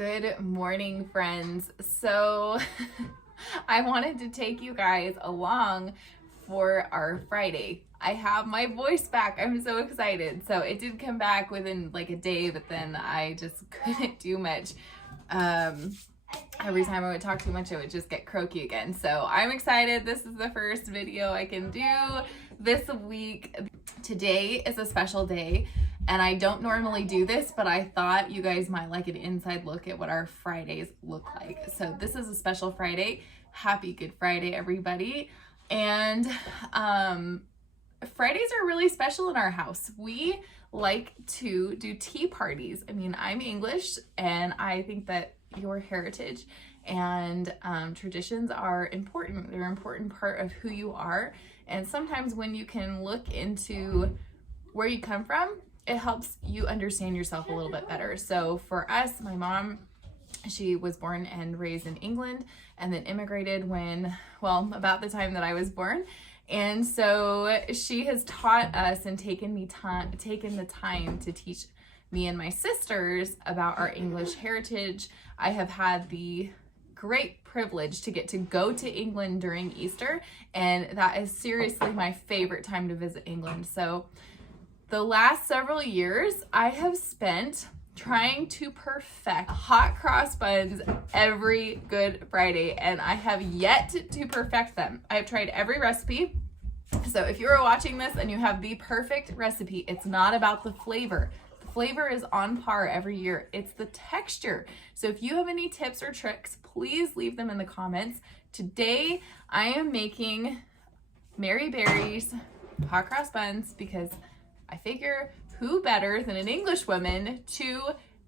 Good morning, friends. So I wanted to take you guys along for our Friday. I have my voice back. I'm so excited. So it did come back within like a day, but then I just couldn't do much. Every time I would talk too much, I would just get croaky again. So I'm excited. This is the first video I can do this week. Today is a special day. And I don't normally do this, but I thought you guys might like an inside look at what our Fridays look like. So this is a special Friday. Happy Good Friday, everybody. And Fridays are really special in our house. We like to do tea parties. I mean, I'm English, and I think that your heritage and traditions are important. They're an important part of who you are. And sometimes when you can look into where you come from, it helps you understand yourself a little bit better. So for us, my mom, she was born and raised in England and then immigrated about the time that I was born. And so she has taught us and taken the time to teach me and my sisters about our English heritage. I have had the great privilege to get to go to England during Easter, and that is seriously my favorite time to visit England. So the last several years, I have spent trying to perfect hot cross buns every Good Friday, and I have yet to perfect them. I have tried every recipe. So if you are watching this and you have the perfect recipe, it's not about the flavor. The flavor is on par every year. It's the texture. So if you have any tips or tricks, please leave them in the comments. Today, I am making Mary Berry's hot cross buns because I figure who better than an English woman to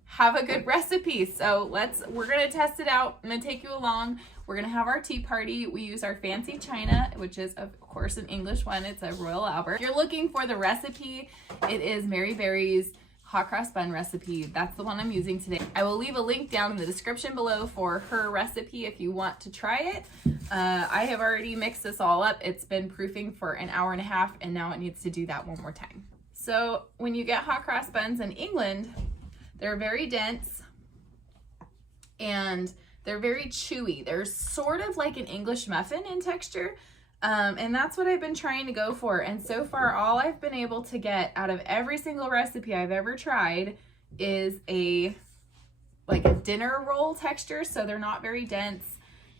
have a good recipe. So we're gonna test it out. I'm gonna take you along. We're gonna have our tea party. We use our fancy china, which is of course an English one. It's a Royal Albert. If you're looking for the recipe, it is Mary Berry's hot cross bun recipe. That's the one I'm using today. I will leave a link down in the description below for her recipe if you want to try it. I have already mixed this all up. It's been proofing for an hour and a half, and now it needs to do that one more time. So when you get hot cross buns in England, they're very dense and they're very chewy. They're sort of like an English muffin in texture. And that's what I've been trying to go for. And so far, all I've been able to get out of every single recipe I've ever tried is like a dinner roll texture. So they're not very dense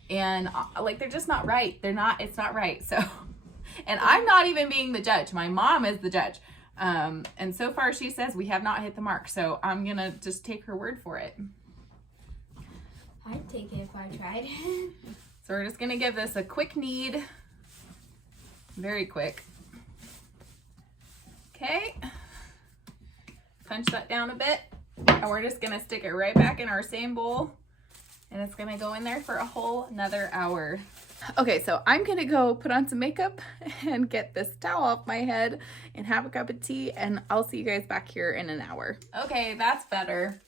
and they're just not right. It's not right. So, and I'm not even being the judge. My mom is the judge. And so far she says we have not hit the mark, so I'm gonna just take her word for it. I'd take it if I tried. So we're just gonna give this a quick knead. Very quick. Okay. Punch that down a bit. And we're just gonna stick it right back in our same bowl. And it's gonna go in there for a whole another hour. Okay, so I'm gonna go put on some makeup and get this towel off my head and have a cup of tea, and I'll see you guys back here in an hour. Okay, that's better.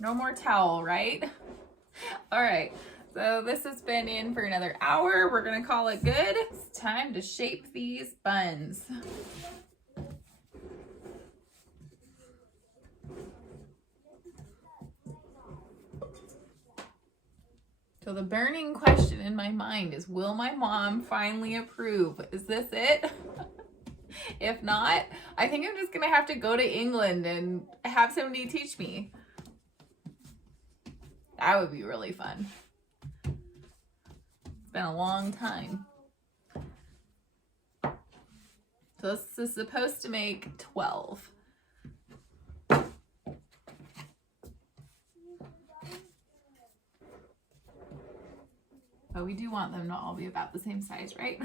No more towel, right? All right, so this has been in for another hour. We're gonna call it good. It's time to shape these buns. So the burning question in my mind is, will my mom finally approve? Is this it? If not, I think I'm just gonna have to go to England and have somebody teach me. That would be really fun. It's been a long time. So this is supposed to make 12. But we do want them to all be about the same size, right?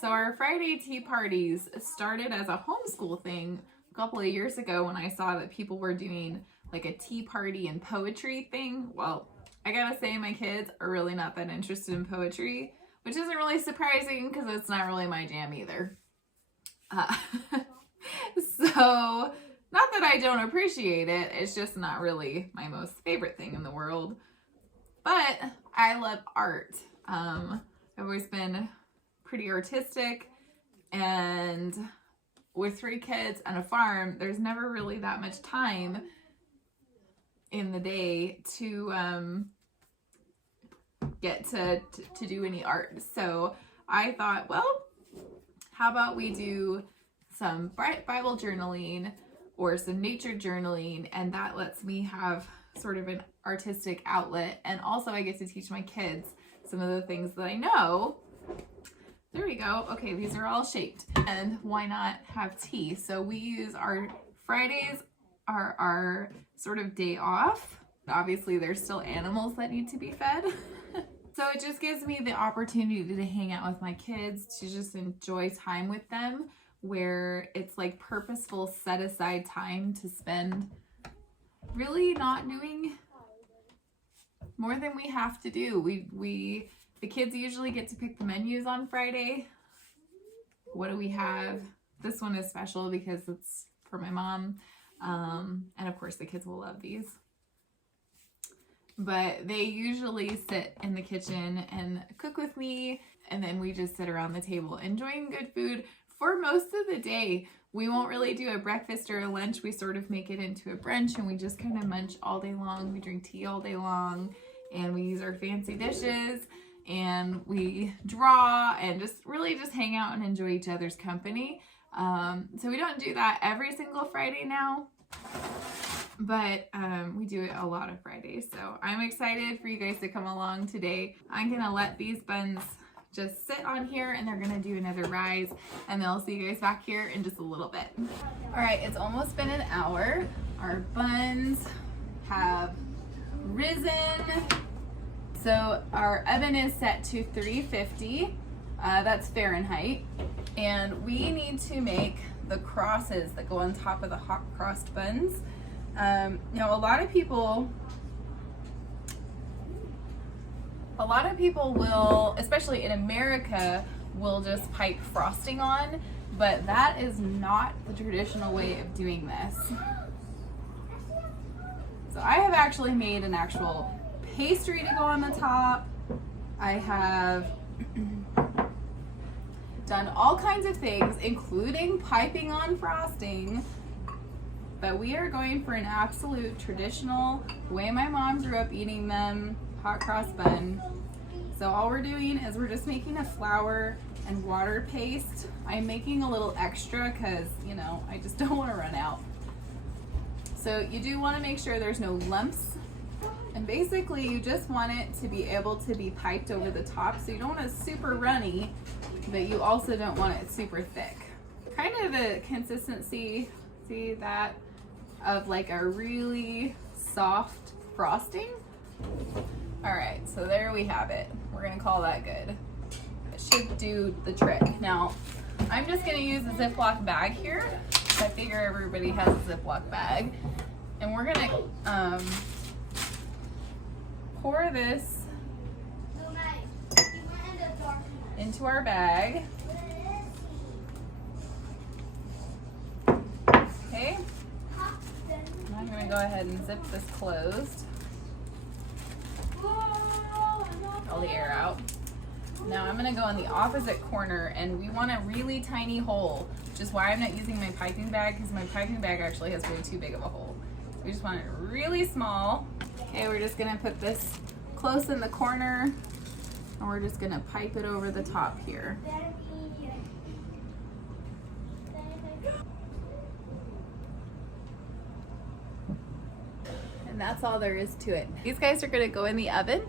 So our Friday tea parties started as a homeschool thing a couple of years ago when I saw that people were doing like a tea party and poetry thing. Well, I gotta say my kids are really not that interested in poetry, which isn't really surprising because it's not really my jam either. So not that I don't appreciate it, it's just not really my most favorite thing in the world. But I love art. I've always been pretty artistic, and with 3 kids and a farm, there's never really that much time in the day to get to do any art. So I thought, well, how about we do some Bible journaling or some nature journaling, and that lets me have sort of an artistic outlet, and also I get to teach my kids some of the things that I know. There we go. Okay, these are all shaped, and why not have tea? So we use our Fridays are our sort of day off. Obviously there's still animals that need to be fed. So it just gives me the opportunity to hang out with my kids, to just enjoy time with them, where it's like purposeful set aside time to spend really not doing more than we have to do. The kids usually get to pick the menus on Friday. What do we have? This one is special because it's for my mom. And of course the kids will love these. But they usually sit in the kitchen and cook with me, and then we just sit around the table enjoying good food for most of the day. We won't really do a breakfast or a lunch. We sort of make it into a brunch, and we just kind of munch all day long. We drink tea all day long, and we use our fancy dishes, and we draw and just really just hang out and enjoy each other's company. So we don't do that every single Friday now, but we do it a lot of Fridays. So I'm excited for you guys to come along today. I'm gonna let these buns just sit on here, and they're gonna do another rise, and then I'll see you guys back here in just a little bit. All right, it's almost been an hour. Our buns have risen. So our oven is set to 350, that's Fahrenheit, and we need to make the crosses that go on top of the hot crossed buns. Now a lot of people will, especially in America, will just pipe frosting on, but that is not the traditional way of doing this. So I have actually made an actual pastry to go on the top. I have done all kinds of things, including piping on frosting, but we are going for an absolute traditional way my mom grew up eating them, hot cross bun. So all we're doing is we're just making a flour and water paste. I'm making a little extra because, you know, I just don't want to run out. So you do want to make sure there's no lumps, and basically you just want it to be able to be piped over the top. So you don't want it super runny, but you also don't want it super thick. Kind of the consistency, see that, of like a really soft frosting. All right, so there we have it. We're gonna call that good. It should do the trick. Now, I'm just gonna use a Ziploc bag here. I figure everybody has a Ziploc bag. And we're gonna pour this into our bag. Okay. I'm gonna go ahead and zip this closed. All the air out. Now I'm gonna go in the opposite corner, and we want a really tiny hole, which is why I'm not using my piping bag, because my piping bag actually has way too big of a hole. So we just want it really small. Okay, we're just gonna put this close in the corner, and we're just gonna pipe it over the top here. And that's all there is to it. These guys are gonna go in the oven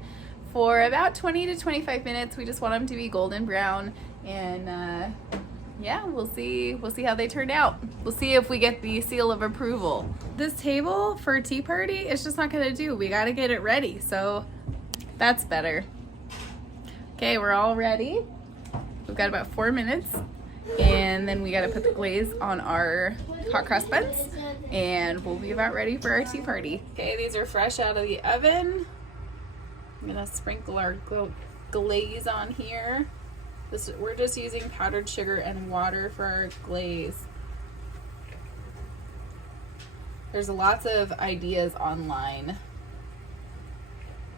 for about 20 to 25 minutes. We just want them to be golden brown, and yeah, we'll see how they turn out. We'll see if we get the seal of approval. This table for a tea party is just not gonna do. We gotta get it ready, so that's better. Okay, we're all ready. We've got about 4 minutes, and then we gotta put the glaze on our hot cross buns, and we'll be about ready for our tea party. Okay, these are fresh out of the oven. I'm gonna sprinkle our glaze on here. We're just using powdered sugar and water for our glaze. There's lots of ideas online,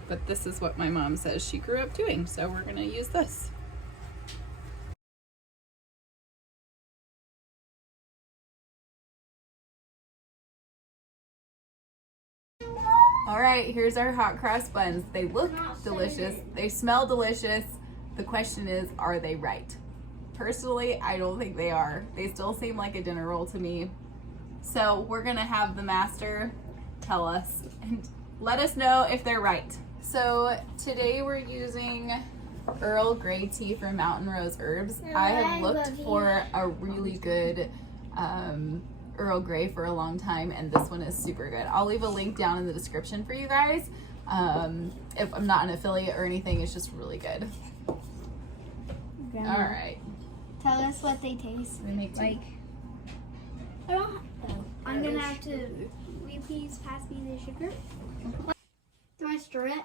but this is what my mom says she grew up doing, so we're gonna use this. All right, here's our hot cross buns. They look Not delicious. fair. They smell delicious. The question is, are they right? Personally, I don't think they are. They still seem like a dinner roll to me. So we're gonna have the master tell us and let us know if they're right. So today we're using Earl Grey Tea from Mountain Rose Herbs. I have looked for a really good Earl Grey for a long time, and this one is super good. I'll leave a link down in the description for you guys. If I'm not an affiliate or anything, it's just really good. Grandma, All right. tell us what they taste We make tea. like. I don't. I'm gonna have to. Will you please pass me the sugar? Do I stir it?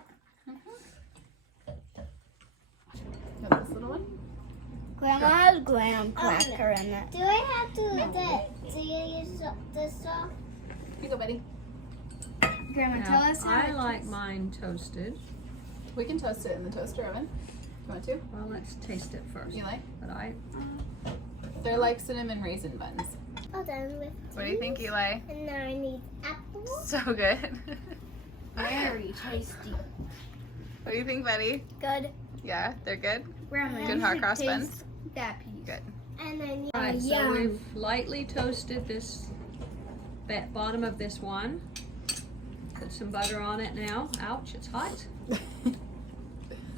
Got this little one? Grandma has graham cracker in it. Do I have to do you use this stuff? Here you go, buddy. Grandma, tell Now, us how I it like tastes. mine toasted. We can toast it in the toaster oven. You want to? Well, let's taste it first. You like? But I They're like cinnamon raisin buns. All done with. What do you think, Eli? And now I need apples. So good. Very tasty. What do you think, Betty? Good. Yeah, they're good? Grandma, Good you hot should cross taste buns? that piece. Good. And I need. Alright, so yum. we've lightly toasted this bottom of this one. Put some butter on it now. Ouch, it's hot.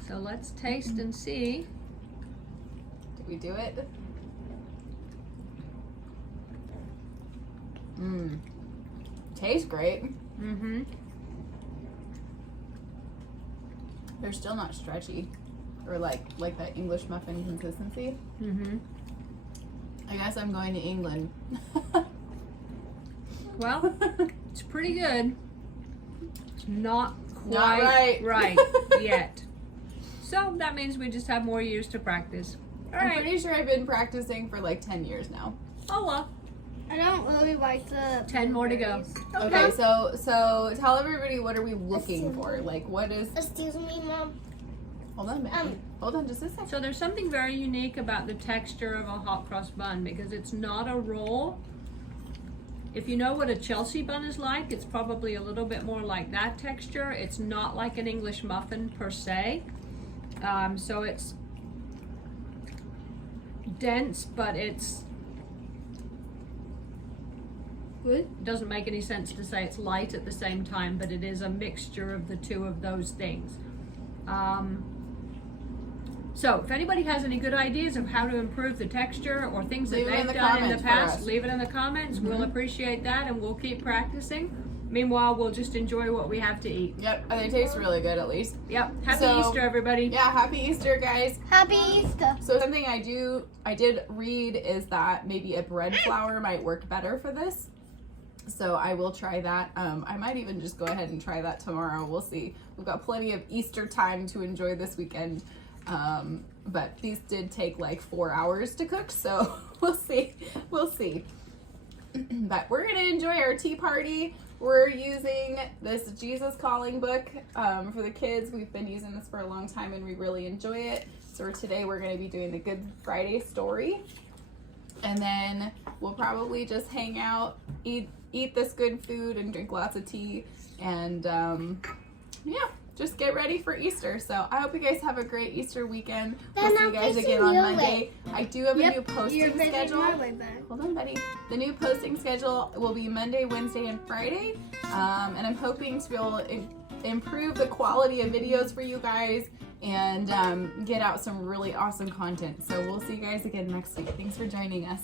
So let's taste and see. Did we do it? Mmm. Tastes great. Mm-hmm. They're still not stretchy. Or like that English muffin consistency. Mm-hmm. I guess I'm going to England. Well, it's pretty good. It's not Not quite right. yet. So that means we just have more years to practice. All I'm right. pretty sure I've been practicing for like 10 years now. Oh well. I don't really like the 10 more to go. Okay, so tell everybody, what are we looking for? Like, what is... Excuse me, Mom. Hold on, Maggie. Hold on just a second. So there's something very unique about the texture of a hot cross bun because it's not a roll. If you know what a Chelsea bun is like, it's probably a little bit more like that texture. It's not like an English muffin per se. So it's dense, but it's good. It doesn't make any sense to say it's light at the same time, but it is a mixture of the two of those things. So if anybody has any good ideas of how to improve the texture or things that Leave it in they've the done in the comments for past, us. leave it in the comments. We'll appreciate that and we'll keep practicing. Meanwhile, we'll just enjoy what we have to eat. Yep, and they taste really good at least. Yep. Happy So- Easter, everybody. Yeah, happy Easter, guys. Happy Easter. So something I did read is that maybe a bread flour might work better for this. So I will try that. I might even just go ahead and try that tomorrow. We'll see. We've got plenty of Easter time to enjoy this weekend. But these did take like 4 hours to cook, so we'll see. We'll see. But we're gonna enjoy our tea party. We're using this Jesus Calling book for the kids. We've been using this for a long time and we really enjoy it. So today we're gonna be doing the Good Friday story. And then we'll probably just hang out, eat this good food and drink lots of tea. And yeah, just get ready for Easter. So I hope you guys have a great Easter weekend. We'll Then see you I'm guys facing again on your Monday. I do have a new posting You're facing schedule. my way back. Hold on, buddy. The new posting schedule will be Monday, Wednesday, and Friday. And I'm hoping to be able to improve the quality of videos for you guys and get out some really awesome content. So we'll see you guys again next week. Thanks for joining us.